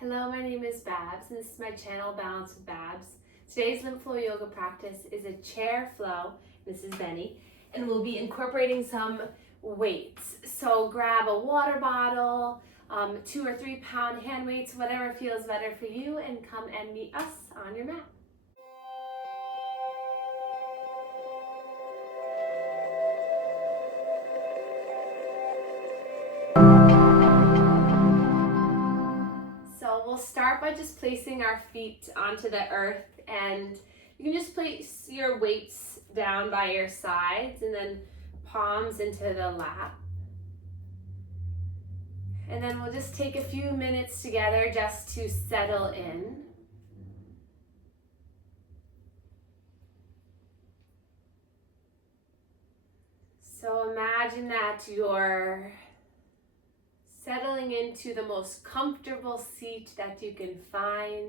Hello, my name is Babz, and this is my channel, Balance with Babz. Today's Lymph Flow Yoga practice is a chair flow. This is Benny, and we'll be incorporating some weights. So grab a water bottle, 2 or 3 pound hand weights, whatever feels better for you, and come and meet us on your mat. So we'll start by just placing our feet onto the earth, and you can just place your weights down by your sides and then palms into the lap. And then we'll just take a few minutes together just to settle in. So imagine that you're settling into the most comfortable seat that you can find,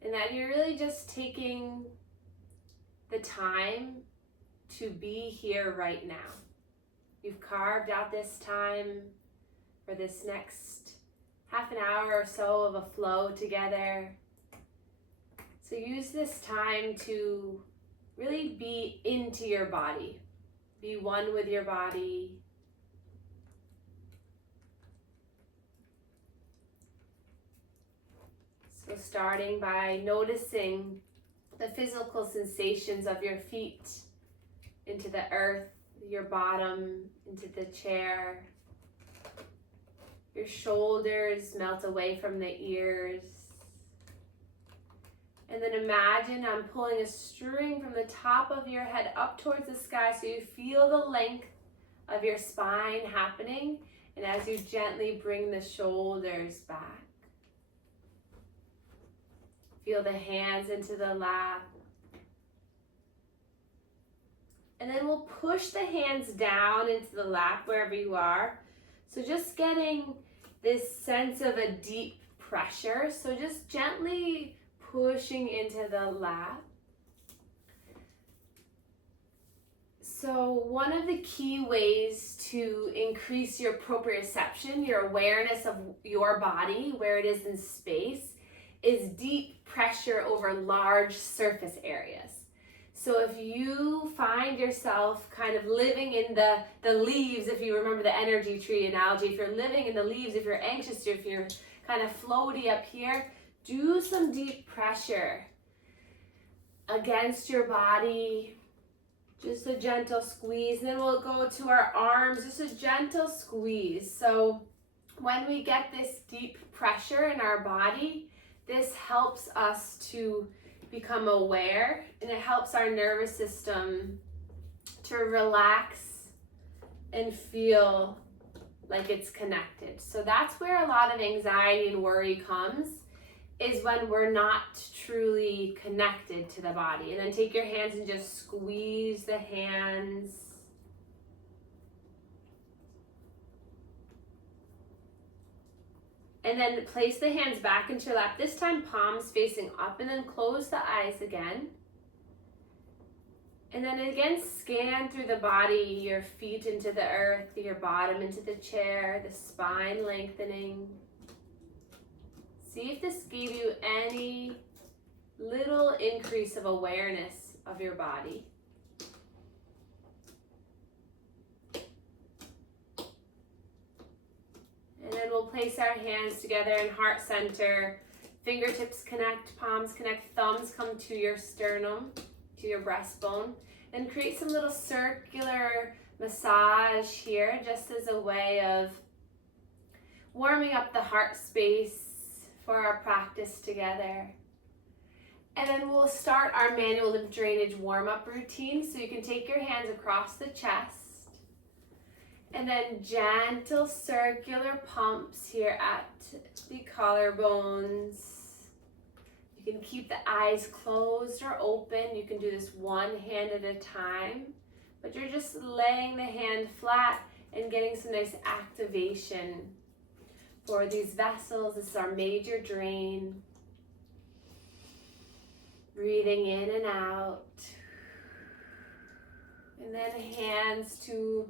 and that you're really just taking the time to be here right now. You've carved out this time for this next half an hour or so of a flow together. So use this time to really be into your body, be one with your body. So starting by noticing the physical sensations of your feet into the earth, your bottom into the chair. Your shoulders melt away from the ears. And then imagine I'm pulling a string from the top of your head up towards the sky so you feel the length of your spine happening, and as you gently bring the shoulders back. Feel the hands into the lap. And then we'll push the hands down into the lap wherever you are. So just getting this sense of a deep pressure. So just gently pushing into the lap. So one of the key ways to increase your proprioception, your awareness of your body, where it is in space, is deep pressure over large surface areas. So if you find yourself kind of living in the leaves, if you remember the energy tree analogy, if you're living in the leaves, if you're anxious, if you're kind of floaty up here, do some deep pressure against your body. Just a gentle squeeze. And then we'll go to our arms, just a gentle squeeze. So when we get this deep pressure in our body, this helps us to become aware, and it helps our nervous system to relax and feel like it's connected. So that's where a lot of anxiety and worry comes, is when we're not truly connected to the body. And then take your hands and just squeeze the hands. And then place the hands back into your lap, this time palms facing up, and then close the eyes again. And then again, scan through the body, your feet into the earth, your bottom into the chair, the spine lengthening. See if this gave you any little increase of awareness of your body. And then we'll place our hands together in heart center. Fingertips connect, palms connect, thumbs come to your sternum, to your breastbone. And create some little circular massage here, just as a way of warming up the heart space for our practice together. And then we'll start our manual lymph drainage warm-up routine. So you can take your hands across the chest. And then gentle circular pumps here at the collarbones. You can keep the eyes closed or open. You can do this one hand at a time, but you're just laying the hand flat and getting some nice activation for these vessels. This is our major drain. Breathing in and out. And then hands to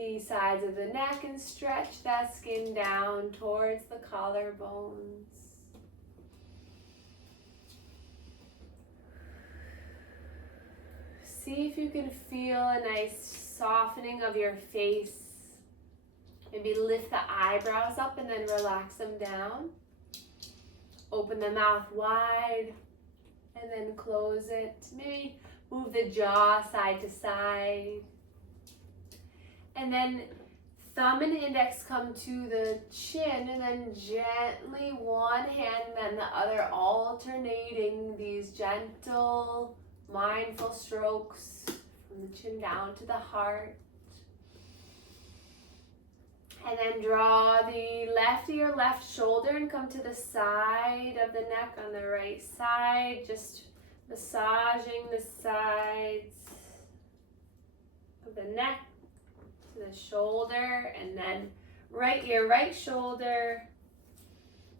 the sides of the neck and stretch that skin down towards the collarbones. See if you can feel a nice softening of your face. Maybe lift the eyebrows up and then relax them down. Open the mouth wide and then close it. Maybe move the jaw side to side. And then thumb and index come to the chin, and then gently one hand then the other, alternating these gentle, mindful strokes from the chin down to the heart. And then draw the left ear, left shoulder, and come to the side of the neck on the right side, just massaging the sides of the neck to the shoulder, and then right ear, right shoulder,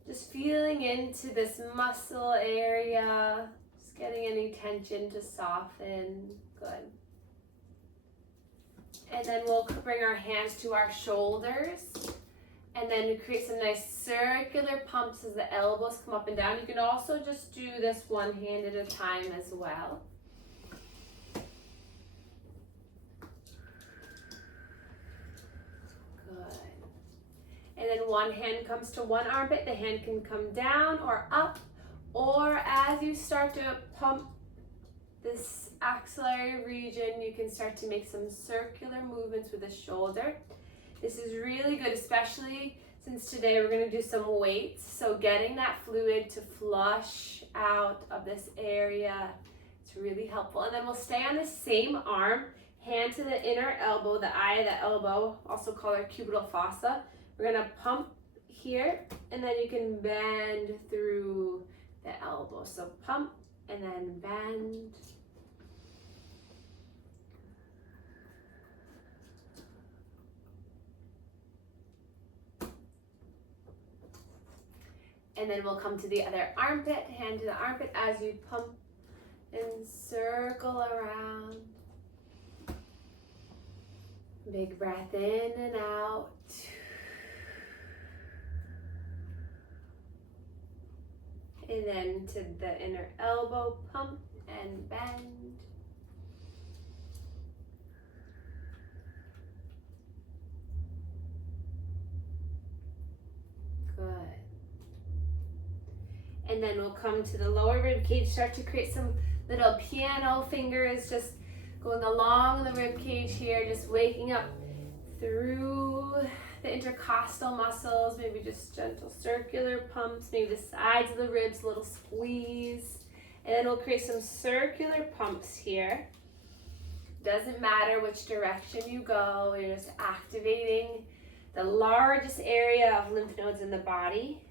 just feeling into this muscle area, just getting any tension to soften. Good. And then we'll bring our hands to our shoulders, and then create some nice circular pumps as the elbows come up and down. You can also just do this one hand at a time as well. And then one hand comes to one armpit, the hand can come down or up, or as you start to pump this axillary region, you can start to make some circular movements with the shoulder. This is really good, especially since today we're going to do some weights. So getting that fluid to flush out of this area, it's really helpful. And then we'll stay on the same arm, hand to the inner elbow, the eye of the elbow, also called our cubital fossa. We're going to pump here, and then you can bend through the elbow. So pump and then bend. And then we'll come to the other armpit, hand to the armpit as you pump and circle around. Big breath in and out. And then to the inner elbow, pump and bend. Good. And then we'll come to the lower rib cage, start to create some little piano fingers, just going along the rib cage here, just waking up through the intercostal muscles, maybe just gentle circular pumps, maybe the sides of the ribs, a little squeeze. And then we'll create some circular pumps here. Doesn't matter which direction you go, you're just activating the largest area of lymph nodes in the body.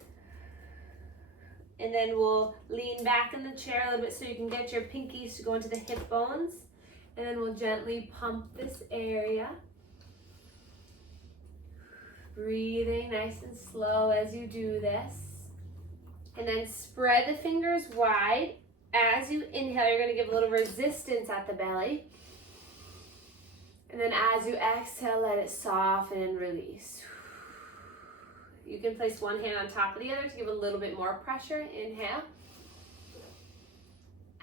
And then we'll lean back in the chair a little bit so you can get your pinkies to go into the hip bones. And then we'll gently pump this area. Breathing nice and slow as you do this. And then spread the fingers wide. As you inhale, you're going to give a little resistance at the belly. And then as you exhale, let it soften and release. You can place one hand on top of the other to give a little bit more pressure. Inhale.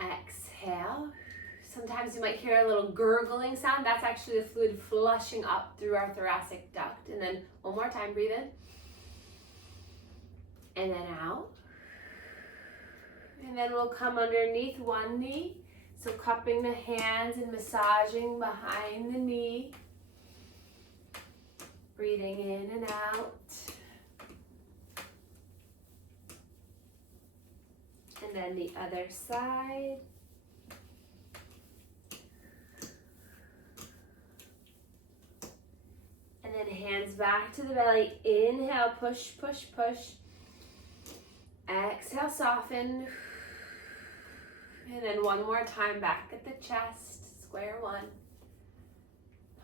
Exhale. Sometimes you might hear a little gurgling sound. That's actually the fluid flushing up through our thoracic duct. And then one more time, breathe in. And then out. And then we'll come underneath one knee. So cupping the hands and massaging behind the knee. Breathing in and out. And then the other side. And then hands back to the belly. Inhale, push, push, push. Exhale, soften. And then one more time back at the chest, square one.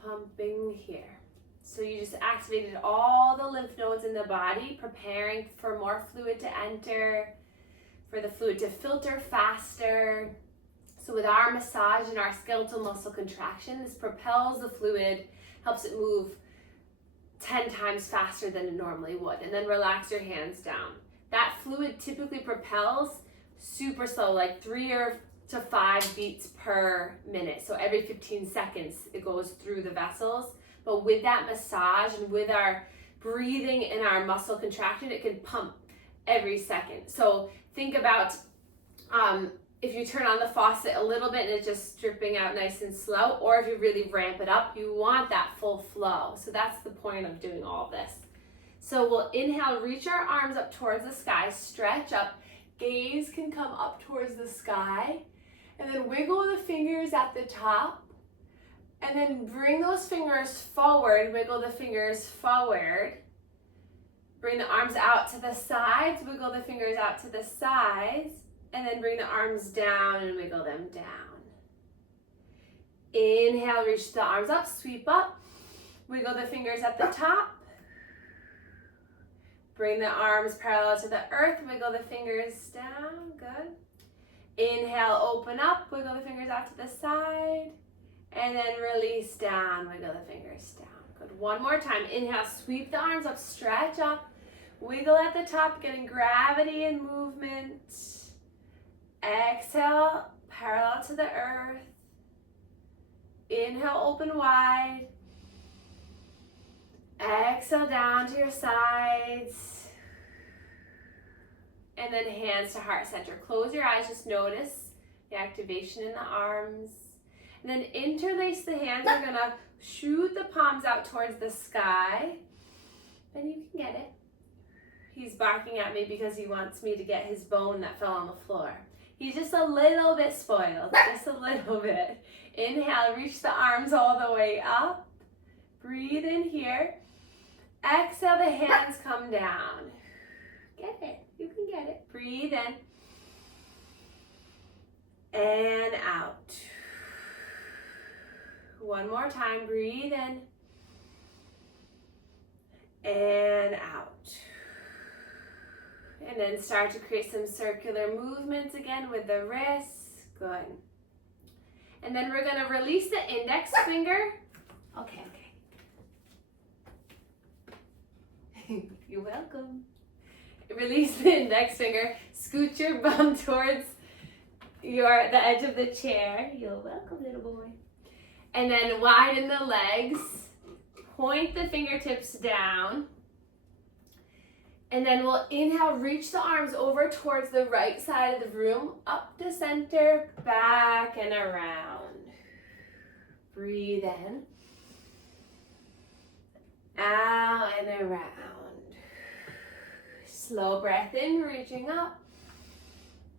Pumping here. So you just activated all the lymph nodes in the body, preparing for more fluid to enter, for the fluid to filter faster. So with our massage and our skeletal muscle contraction, this propels the fluid, helps it move 10 times faster than it normally would. And then relax your hands down. That fluid typically propels super slow, like 3 to 5 beats per minute. So every 15 seconds it goes through the vessels. But with that massage and with our breathing and our muscle contraction, it can pump every second. So think about if you turn on the faucet a little bit and it's just dripping out nice and slow, or if you really ramp it up, you want that full flow. So that's the point of doing all this. So we'll inhale, reach our arms up towards the sky, stretch up, gaze can come up towards the sky, and then wiggle the fingers at the top, and then bring those fingers forward, wiggle the fingers forward, bring the arms out to the sides, wiggle the fingers out to the sides, and then bring the arms down and wiggle them down. Inhale, reach the arms up, sweep up, wiggle the fingers at the top, bring the arms parallel to the earth, wiggle the fingers down, good. Inhale, open up, wiggle the fingers out to the side, and then release down, wiggle the fingers down. Good, one more time. Inhale, sweep the arms up, stretch up, wiggle at the top, getting gravity and movement. Exhale, parallel to the earth. Inhale, open wide. Exhale, down to your sides. And then hands to heart center. Close your eyes, just notice the activation in the arms. And then interlace the hands. We're gonna shoot the palms out towards the sky. And you can get it. He's barking at me because he wants me to get his bone that fell on the floor. He's just a little bit spoiled, just a little bit. Inhale, reach the arms all the way up. Breathe in here. Exhale, the hands come down. Get it, you can get it. Breathe in. And out. One more time, breathe in. And out. And then start to create some circular movements again with the wrists. Good. And then we're gonna release the index finger. Okay. You're welcome. Release the index finger. Scoot your bum towards the edge of the chair. You're welcome, little boy. And then widen the legs. Point the fingertips down. And then we'll inhale, reach the arms over towards the right side of the room, up to center, back and around. Breathe in. Out and around. Slow breath in, reaching up.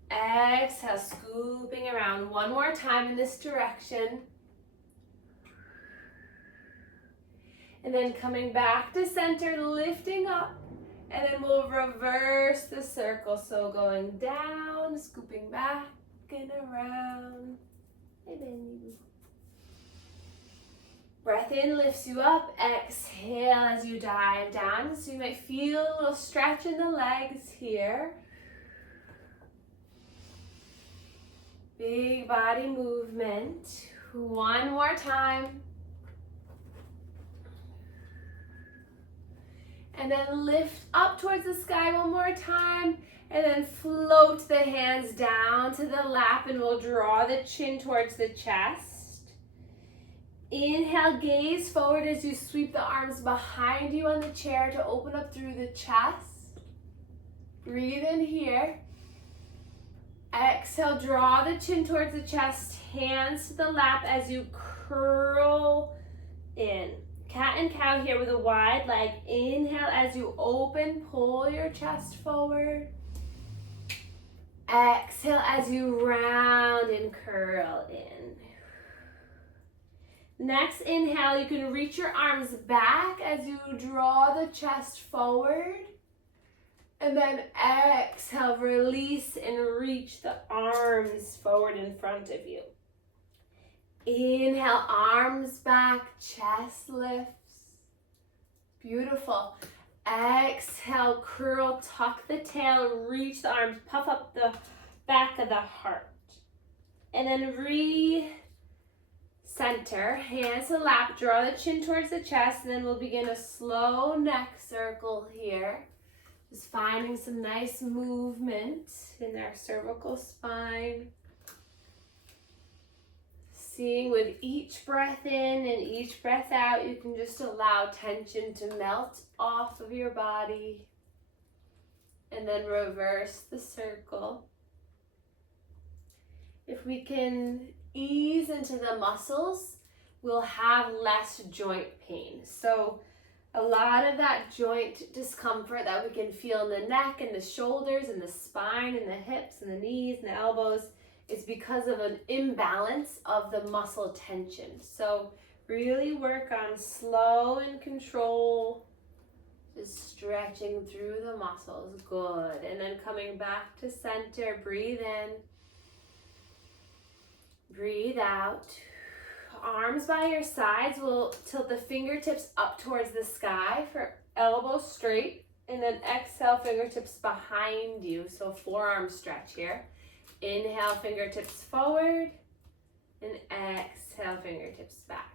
Exhale, scooping around. One more time in this direction. And then coming back to center, lifting up. And then we'll reverse the circle. So going down, scooping back and around. Hey, baby. Breath in lifts you up. Exhale as you dive down. So you might feel a little stretch in the legs here. Big body movement. One more time. And then lift up towards the sky one more time. And then float the hands down to the lap and we'll draw the chin towards the chest. Inhale, gaze forward as you sweep the arms behind you on the chair to open up through the chest. Breathe in here. Exhale, draw the chin towards the chest, hands to the lap as you curl in. Cat and cow here with a wide leg. Inhale as you open, pull your chest forward. Exhale as you round and curl in. Next inhale, you can reach your arms back as you draw the chest forward. And then exhale, release and reach the arms forward in front of you. Inhale, arms back, chest lifts. Beautiful. Exhale, curl, tuck the tail, reach the arms, puff up the back of the heart. And then Center, hands to lap, draw the chin towards the chest, and then we'll begin a slow neck circle here. Just finding some nice movement in our cervical spine. Seeing with each breath in and each breath out, you can just allow tension to melt off of your body. And then reverse the circle. If we can ease into the muscles, we'll have less joint pain. So a lot of that joint discomfort that we can feel in the neck and the shoulders and the spine and the hips and the knees and the elbows is because of an imbalance of the muscle tension. So really work on slow and control, just stretching through the muscles. Good. And then coming back to center, breathe in. Breathe out. Arms by your sides. We'll tilt the fingertips up towards the sky for elbows straight. And then exhale, fingertips behind you. So forearm stretch here. Inhale, fingertips forward. And exhale, fingertips back.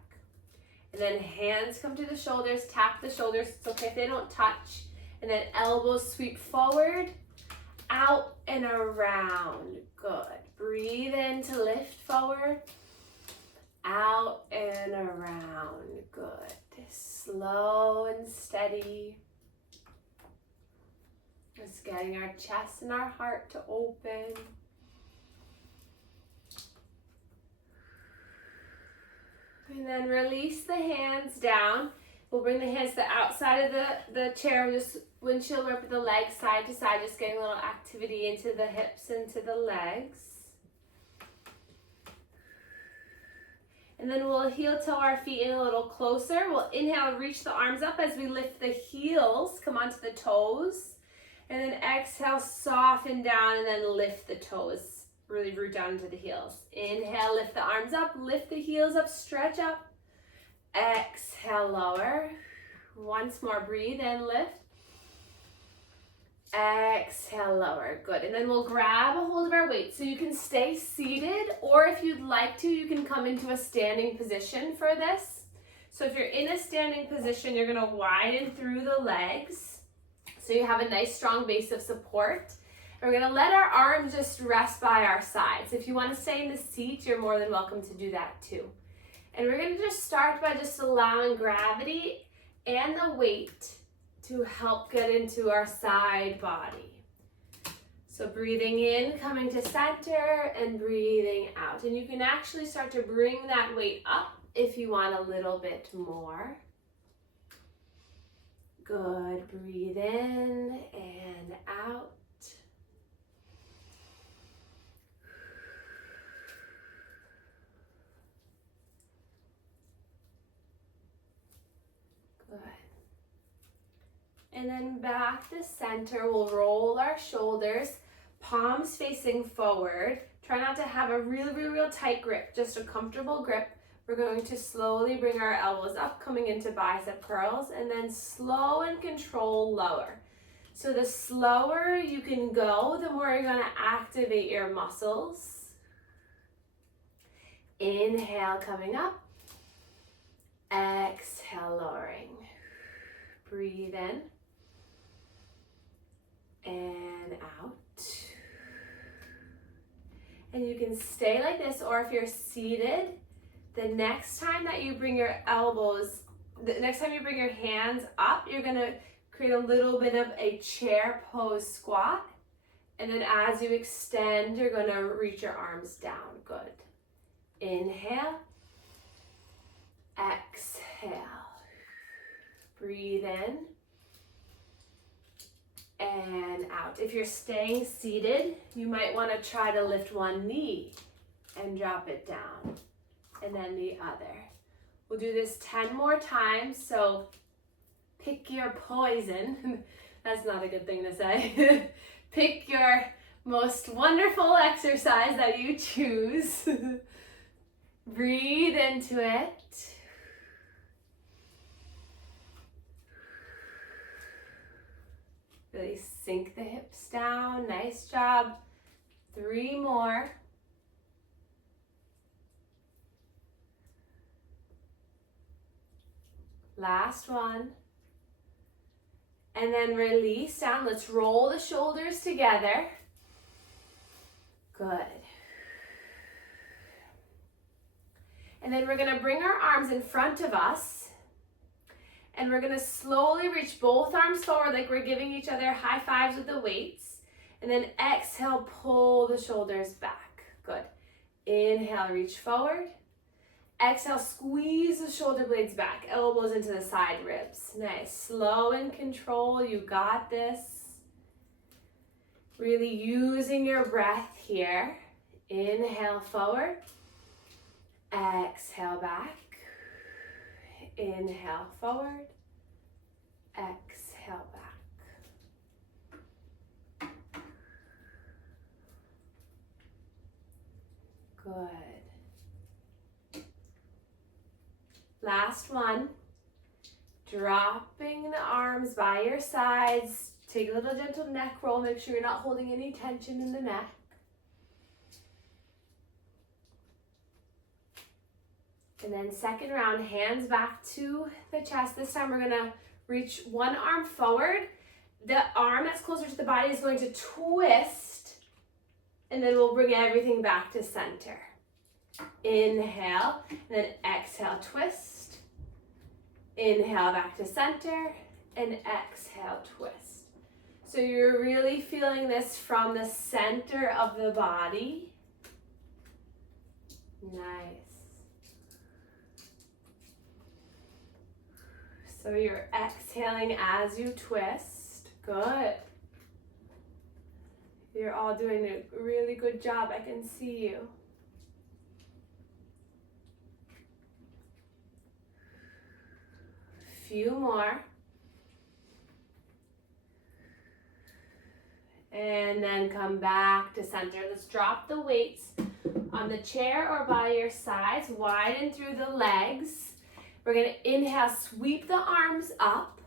And then hands come to the shoulders. Tap the shoulders. It's okay if they don't touch. And then elbows sweep forward, out and around. Good. Breathe in to lift forward, out and around. Good. Slow and steady. Just getting our chest and our heart to open. And then release the hands down. We'll bring the hands to the outside of the chair, just windshield wiper the legs side to side, just getting a little activity into the hips and to the legs. And then we'll heel toe our feet in a little closer. We'll inhale, reach the arms up as we lift the heels, come onto the toes. And then exhale, soften down and then lift the toes. Really root down into the heels. Inhale, lift the arms up, lift the heels up, stretch up. Exhale, lower. Once more, breathe in, lift. Exhale, lower. Good. And then we'll grab a hold of our weight. So you can stay seated, or if you'd like to, you can come into a standing position for this. So if you're in a standing position, you're going to widen through the legs so you have a nice strong base of support. And we're going to let our arms just rest by our sides. If you want to stay in the seat, you're more than welcome to do that too. And we're going to just start by just allowing gravity and the weight to help get into our side body. So breathing in, coming to center, and breathing out. And you can actually start to bring that weight up if you want a little bit more. Good. Breathe in and out. Good. And then back to center, we'll roll our shoulders, palms facing forward. Try not to have a real tight grip, just a comfortable grip. We're going to slowly bring our elbows up, coming into bicep curls, and then slow and control lower. So the slower you can go, the more you're going to activate your muscles. Inhale, coming up. Exhale, lowering. Breathe in and out. And you can stay like this, or if you're seated, the next time that you bring your elbows, the next time you bring your hands up, you're gonna create a little bit of a chair pose squat. And then as you extend, you're gonna reach your arms down. Good. Inhale. Exhale. Breathe in and out. If you're staying seated, you might want to try to lift one knee and drop it down, and then the other. We'll do this 10 more times, so pick your poison. That's not a good thing to say. Pick your most wonderful exercise that you choose. Breathe into it. Really sink the hips down. Nice job. 3 more. Last one. And then release down. Let's roll the shoulders together. Good. And then we're going to bring our arms in front of us. And we're going to slowly reach both arms forward like we're giving each other high fives with the weights. And then exhale, pull the shoulders back. Good. Inhale, reach forward. Exhale, squeeze the shoulder blades back. Elbows into the side ribs. Nice. Slow and control. You got this. Really using your breath here. Inhale, forward. Exhale, back. Inhale, forward. Exhale, back. Good. Last one. Dropping the arms by your sides. Take a little gentle neck roll. Make sure you're not holding any tension in the neck. And then second round, hands back to the chest. This time we're gonna reach one arm forward. The arm that's closer to the body is going to twist, and then we'll bring everything back to center. Inhale, and then exhale, twist. Inhale, back to center, and exhale, twist. So you're really feeling this from the center of the body. Nice. So you're exhaling as you twist. Good. You're all doing a really good job. I can see you. Few more. And then come back to center. Let's drop the weights on the chair or by your sides. Widen through the legs. We're going to inhale, sweep the arms up.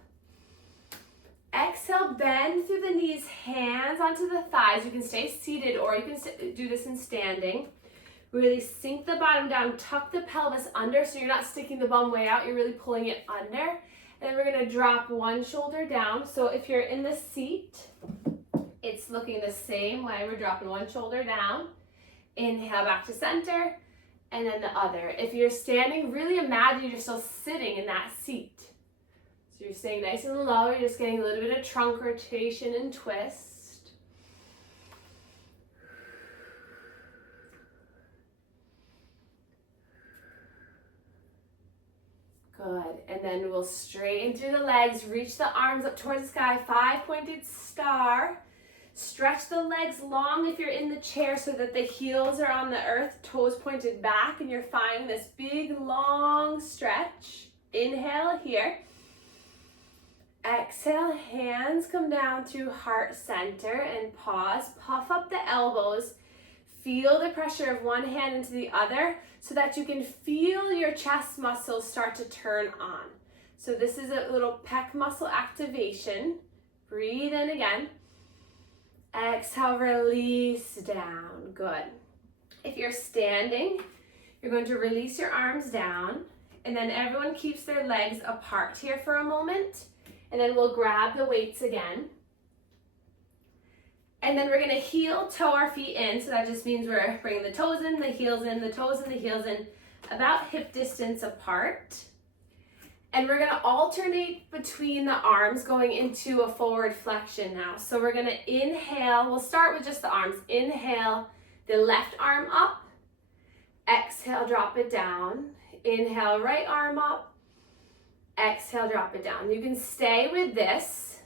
Exhale, bend through the knees, hands onto the thighs. You can stay seated or you can do this in standing. Really sink the bottom down, tuck the pelvis under so you're not sticking the bum way out, you're really pulling it under. And then we're going to drop one shoulder down. So if you're in the seat, it's looking the same way. We're dropping one shoulder down. Inhale, back to center. And then the other. If you're standing, really imagine you're still sitting in that seat. So you're staying nice and low. You're just getting a little bit of trunk rotation and twist. Good. And then we'll straighten through the legs. Reach the arms up towards the sky. 5-pointed star. Stretch the legs long if you're in the chair so that the heels are on the earth, toes pointed back, and you're finding this big, long stretch. Inhale here. Exhale, hands come down through heart center and pause. Puff up the elbows. Feel the pressure of one hand into the other so that you can feel your chest muscles start to turn on. So this is a little pec muscle activation. Breathe in again. Exhale, release down. Good. If you're standing, you're going to release your arms down, and then everyone keeps their legs apart here for a moment, and then we'll grab the weights again. And then we're going to heel toe our feet in, so that just means we're bringing the toes in, the heels in, the toes in, the heels in, about hip distance apart. And we're gonna alternate between the arms going into a forward flexion now. So we're gonna inhale, we'll start with just the arms. Inhale, the left arm up. Exhale, drop it down. Inhale, right arm up. Exhale, drop it down. You can stay with this,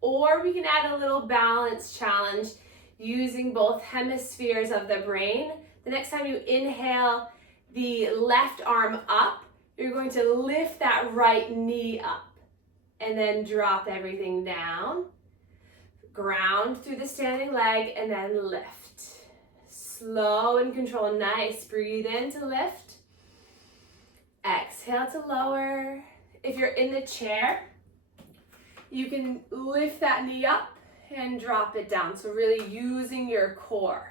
or we can add a little balance challenge using both hemispheres of the brain. The next time you inhale the left arm up, you're going to lift that right knee up and then drop everything down. Ground through the standing leg and then lift. Slow and control. Nice. Breathe in to lift. Exhale to lower. If you're in the chair, you can lift that knee up and drop it down. So really using your core.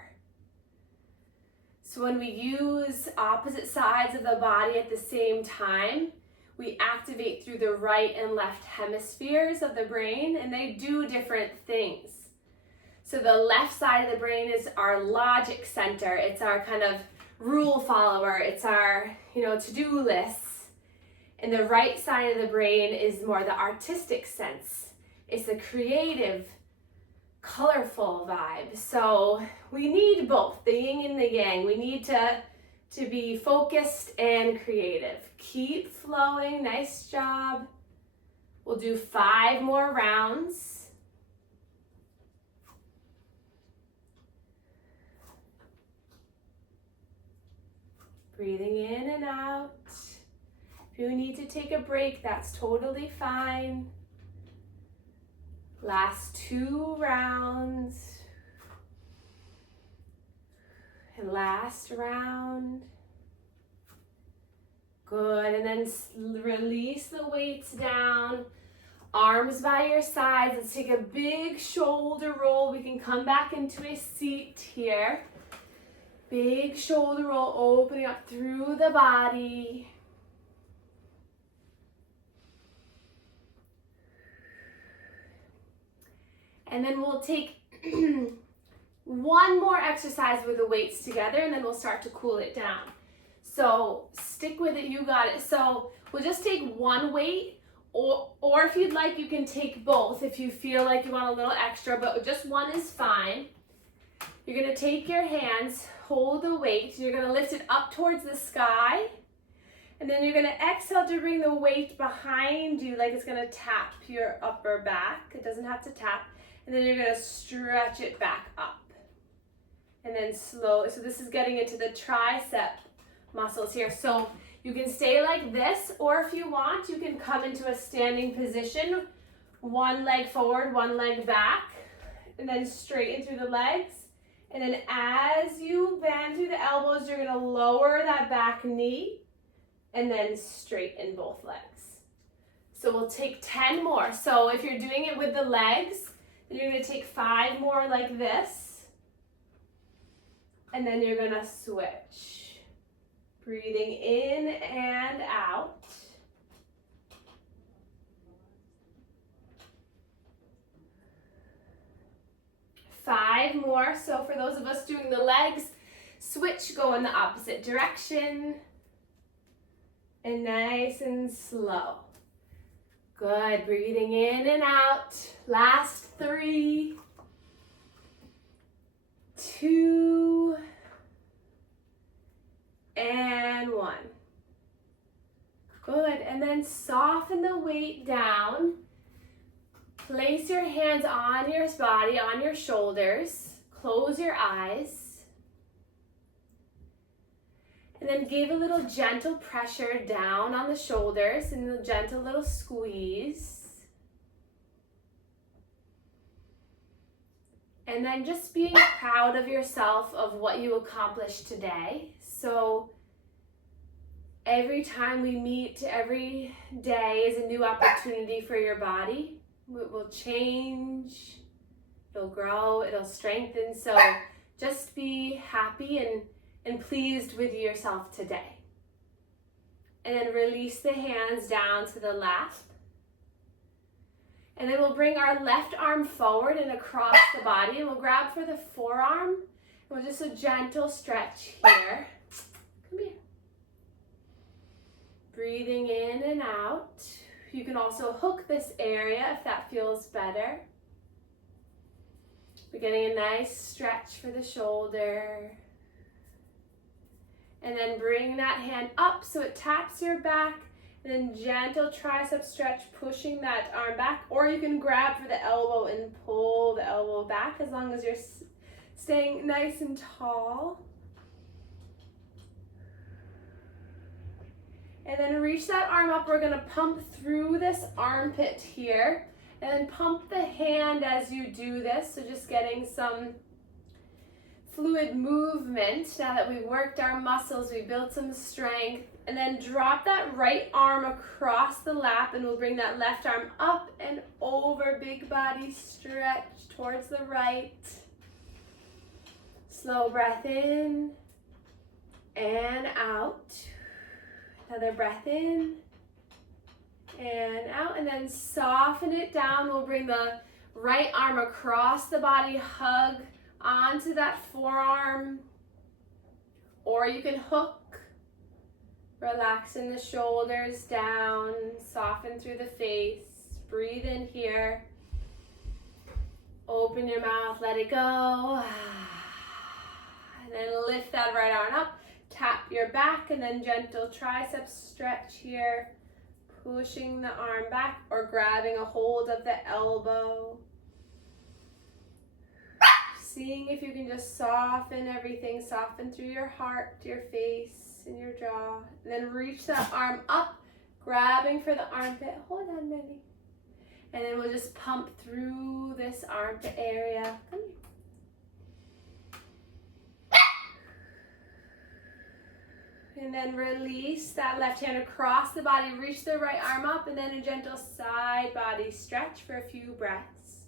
So when we use opposite sides of the body at the same time, we activate through the right and left hemispheres of the brain, and they do different things. So the left side of the brain is our logic center. It's our kind of rule follower. It's our, to-do lists. And the right side of the brain is more the artistic sense. It's the creative, colorful vibe. So we need both, the yin and the yang. We need to be focused and creative. Keep flowing, nice job. We'll do 5 more rounds. Breathing in and out. If you need to take a break, that's totally fine. Last 2 rounds. And last round. Good, and then release the weights down. Arms by your sides. Let's take a big shoulder roll. We can come back into a seat here. Big shoulder roll, opening up through the body. And then we'll take one more exercise with the weights together, and then we'll start to cool it down. So stick with it, you got it. So we'll just take one weight, or if you'd like, you can take both if you feel like you want a little extra, but just one is fine. You're gonna take your hands, hold the weight, you're gonna lift it up towards the sky, and then you're gonna exhale to bring the weight behind you like it's gonna tap your upper back. It doesn't have to tap. And then you're gonna stretch it back up. And then slow, so this is getting into the tricep muscles here. So you can stay like this, or if you want, you can come into a standing position, one leg forward, one leg back, and then straighten through the legs. And then as you bend through the elbows, you're gonna lower that back knee and then straighten both legs. So we'll take 10 more. So if you're doing it with the legs, then you're gonna take 5 more like this. And then you're gonna switch. Breathing in and out. Five more. So for those of us doing the legs, switch, go in the opposite direction. And nice and slow. Good. Breathing in and out. Last 3, 2, and 1. Good. And then soften the weight down. Place your hands on your body, on your shoulders. Close your eyes. And then give a little gentle pressure down on the shoulders and a gentle little squeeze. And then just being proud of yourself of what you accomplished today. So every time we meet, every day is a new opportunity for your body. It will change, it'll grow, it'll strengthen. So just be happy and pleased with yourself today. And then release the hands down to the left. And then we'll bring our left arm forward and across the body. And we'll grab for the forearm. And we'll just a gentle stretch here. Come here. Breathing in and out. You can also hook this area if that feels better. We're getting a nice stretch for the shoulder. And then bring that hand up so it taps your back. And then gentle tricep stretch, pushing that arm back. Or you can grab for the elbow and pull the elbow back as long as you're staying nice and tall. And then reach that arm up. We're gonna pump through this armpit here. And then pump the hand as you do this. So just getting some fluid movement. Now that we've worked our muscles, we built some strength. And then drop that right arm across the lap, and we'll bring that left arm up and over. Big body stretch towards the right. Slow breath in and out. Another breath in And out, and then soften it down. We'll bring the right arm across the body, hug onto that forearm, or you can hook, relaxing the shoulders down, soften through the face. Breathe in here. Open your mouth, let it go. And then lift that right arm up. Tap your back and then gentle tricep stretch here. Pushing the arm back or grabbing a hold of the elbow. Seeing if you can just soften everything. Soften through your heart, your face, and your jaw. And then reach that arm up, grabbing for the armpit. Hold on, baby. And then we'll just pump through this armpit area. Come here. And then release that left hand across the body. Reach the right arm up and then a gentle side body stretch for a few breaths.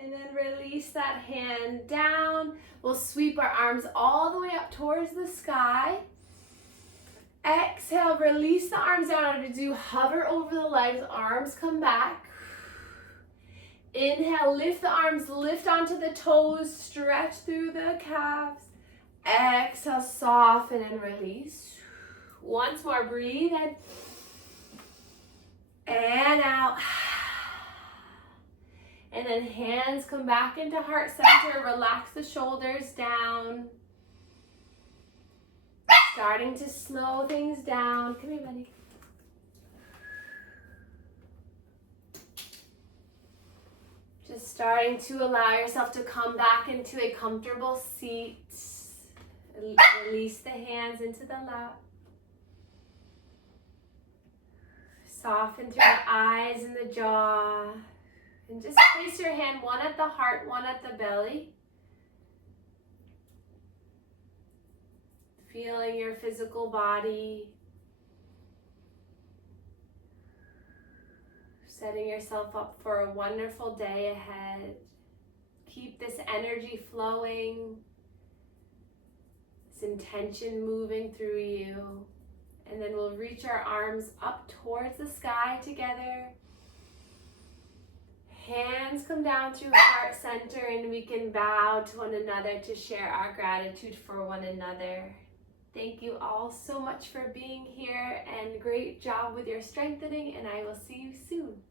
And then release that hand down. We'll sweep our arms all the way up towards the sky. Exhale, release the arms down. To do hover over the legs, arms come back. Inhale, lift the arms, lift onto the toes, stretch through the calves. Exhale, soften and release. Once more, breathe in. And out. And then hands come back into heart center. Relax the shoulders down. Starting to slow things down. Come here, buddy. Just starting to allow yourself to come back into a comfortable seat. Release the hands into the lap. Soften through the eyes and the jaw. And just place your hand, one at the heart, one at the belly. Feeling your physical body. Setting yourself up for a wonderful day ahead. Keep this energy flowing, this intention moving through you. And then we'll reach our arms up towards the sky together. Hands come down through heart center and we can bow to one another to share our gratitude for one another. Thank you all so much for being here and great job with your strengthening, and I will see you soon.